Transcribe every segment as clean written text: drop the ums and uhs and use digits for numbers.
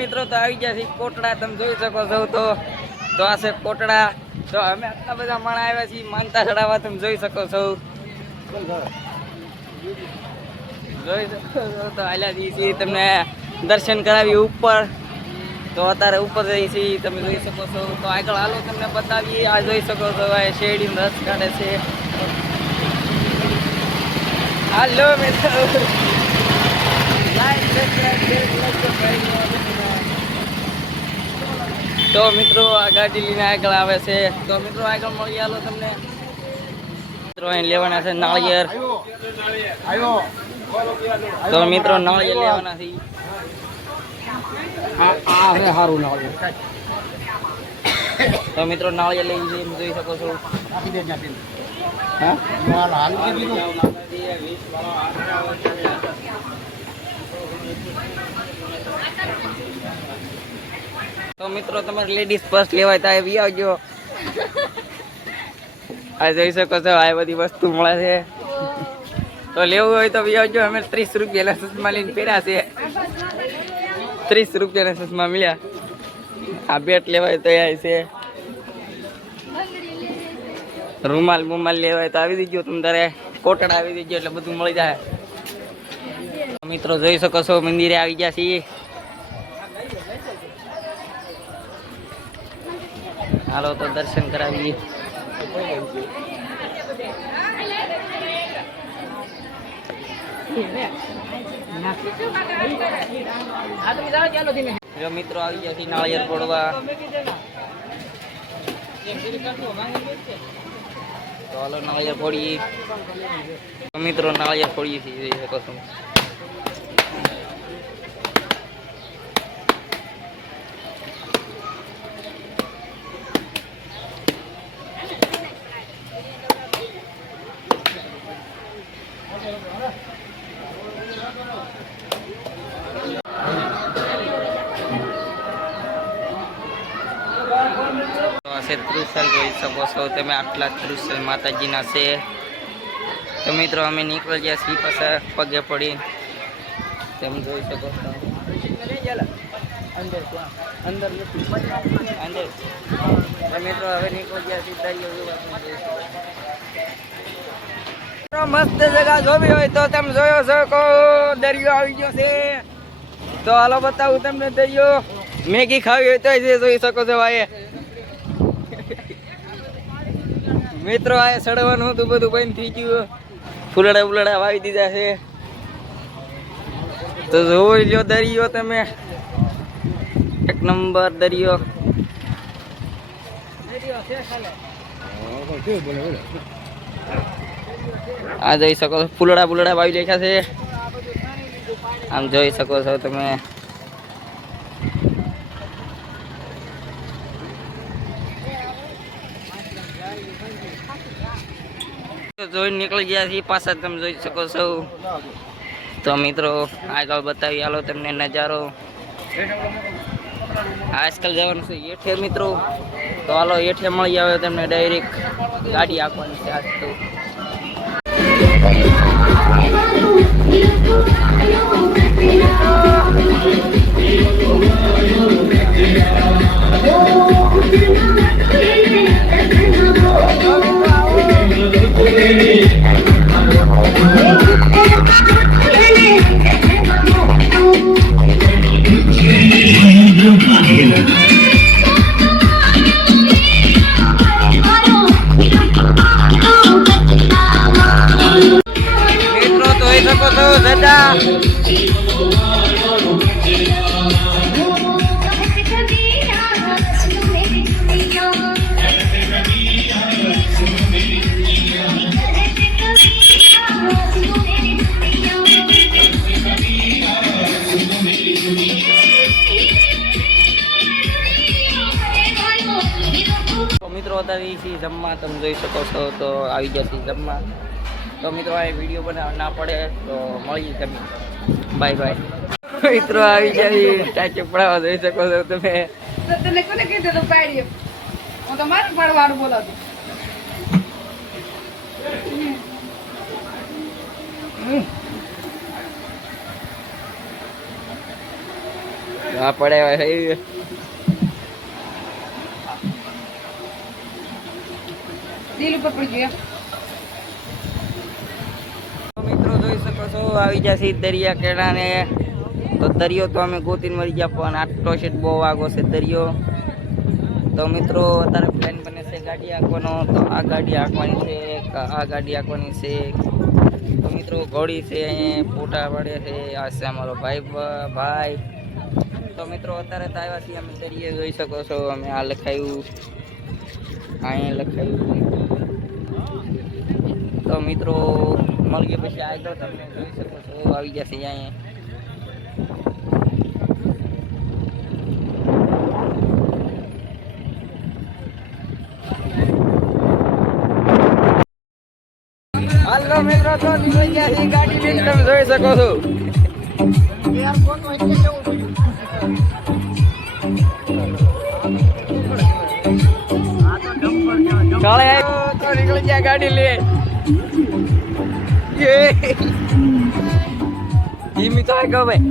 મિત્રો તો આવી ગયા છે કોટડા, તમે જોઈ શકો છો. તો આ છે કોટડા. તો અમે આટલા બધા માણસ આવ્યા છીએ માનતા ચડાવવા, તમે જોઈ શકો છો. જોઈ શકો છો તો હાલ્યા જઈએ છીએ, તમને દર્શન કરાવી ઉપર. તો અત્યારે ઉપર જઈએ છીએ, તમે જોઈ શકો છો. તો આગળ હાલો તમને બતાવીએ. આ જોઈ શકો છો શેરડીનો રસ કાઢે છે. હાલો મિત્રો, તો મિત્રો આ ગાડી લઈને આગળ આવે છે. તો મિત્રો આગળ મળી આલો તમને. મિત્રો અહીં લેવાના છે નાળિયેર. તો મિત્રો નાળિયેર લેવાના છે. સારું નાળિયેર. તો મિત્રો નાળિયેર લઈ જઈને જોઈ શકો છો. તો મિત્રો તમારે લેડીઝ પર્સ લેવાય તો આવી આવજો. આ જોઈ શકો છો આ બધી વસ્તુ મળે છે. તો લેવું હોય તો આવી આવજો. અમે 30 રૂપિયાના ચશ્મા લઈને પહેર્યા છે. 30 રૂપિયાના ચશ્મા મળ્યા. આ બેટ લેવાય તો આ છે. રૂમાલ બુમાલ લેવાય તો આવી દીજો. તમે તારે કોટડા આવી દીજો એટલે બધું મળી જાય. મિત્રો જોઈ શકો છો મંદિરે આવી ગયા છીએ. હાલો તો દર્શન કરાવીએ. મિત્રો આવી ગયા છીએ નાળિયેર ફોડવા. તો હાલો નાળિયેર ફોડીએ. મિત્રો નાળિયેર ફોડીએ છીએ, જોઈ શકો છો. ત્રુસલ જોઈ શકો છો તમે. આટલા ત્રુસલ માતાજીના છે. તો મિત્રો અમે નીકળી ગયા છીએ પાછા પગે પડી. તમે જોઈ શકો છો. અંદર અંદર મિત્રો હવે નીકળી ગયા છીએ દરિયો. મસ્ત જગા જોવી હોય તો તમે જોયો શકો. દરિયો આવી ગયો છે. તો હાલો બતાવું તમને દરિયો. મેગી ખાવી હોય તો જોઈ શકો છો ભાઈ. મિત્રો આ ચડવાનું હતું બધું બંધ થઈ ગયું. ફૂલડા ફૂલડા વાવી દીધા છે. તો જોઈ લો દરિયો તમે. એક નંબર દરિયો. આ જોઈ શકો છો ફૂલડા ફૂલડા વાવી નાખ્યા છે. આમ જોઈ શકો છો તમે. જોઈ નીકળી ગયા છીએ પાછા, તમે જોઈ શકો છો. તો મિત્રો આગળ બતાવી આલો તમને નજારો. આજકાલ જવાનું છે એઠે મિત્રો. તો હાલો એઠે મળી આવે તમને ડાયરેક્ટ ગાડી આપવાની છે આજ તો. મિત્રો જોઈ શકો છો દાદા. મિત્રો અત્યારે છીએ જમવા, તમે જોઈ શકો છો. તો આવી જશે જમવા. તો મિત્રો આ વિડીયો બનાવવા ના પડે તો મળીએ તમે. Bye bye. મિત્રો આવી જાય ટાચે પડાવવા જોઈ શકો છો તમે. તને કોને કીધું તો પાડ્યો? હું તો મારું પાડવાનું બોલાતું. આ પડે દિલ ઉપર પડી ગયો. મિત્રો જોઈ શકો છો આવી જશે દરિયા કેળાને. તો દરિયો તો અમે ગોતીને મળી ગયા પણ આટલો છે બહુ આગો છે દરિયો. તો મિત્રો અત્યારે પ્લાન બને છે ગાડી હાંકવાનો. તો આ ગાડી હાંકવાની છે, આ ગાડી હાંકવાની છે. તો મિત્રો ઘોડી છે, અહીંયા ફોટા પડે છે. આ છે અમારો ભાઈ. તો મિત્રો અત્યારે તો આવ્યા છીએ અમે દરિયે, જોઈ શકો છો. અમે આ લખાયું, અહીંયા લખાયું. તો મિત્રો મળીએ પછી આગળ. તમે જોઈ શકો છો આવી જશે અહીંયા. હાલો મિત્રો તો નીકળી ગયા છે ગાડી લઈને, તમે જોઈ શકો છો. કાલે તો નીકળી ગયા ગાડી લે. ધીમી તો ગયો ભાઈ.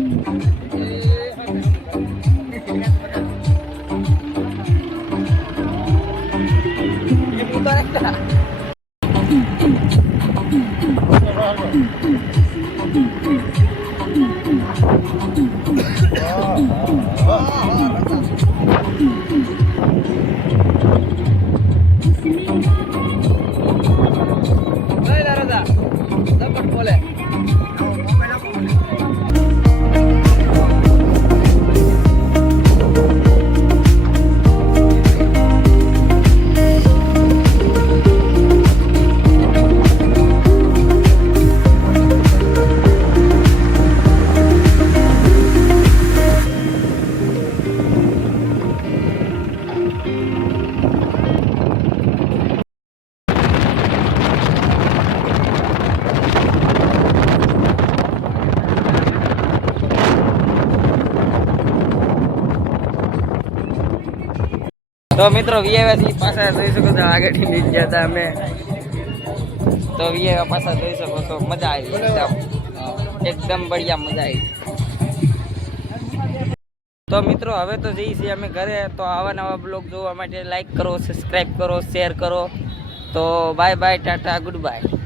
તો મિત્રો વીઆઈવાસી પાછા જોઈ શકો છો. આગળ લઈ ગયા હતા અમે. તો વીઆઈવા પાછા જોઈ શકો છો. મજા આવી, એકદમ બઢિયા મજા આવી. તો મિત્રો હવે તો જઈએ છીએ અમે ઘરે. તો આવા નવા બ્લોગ જોવા માટે લાઈક કરો, સબસ્ક્રાઈબ કરો, શેર કરો. તો bye bye, Tata, good bye.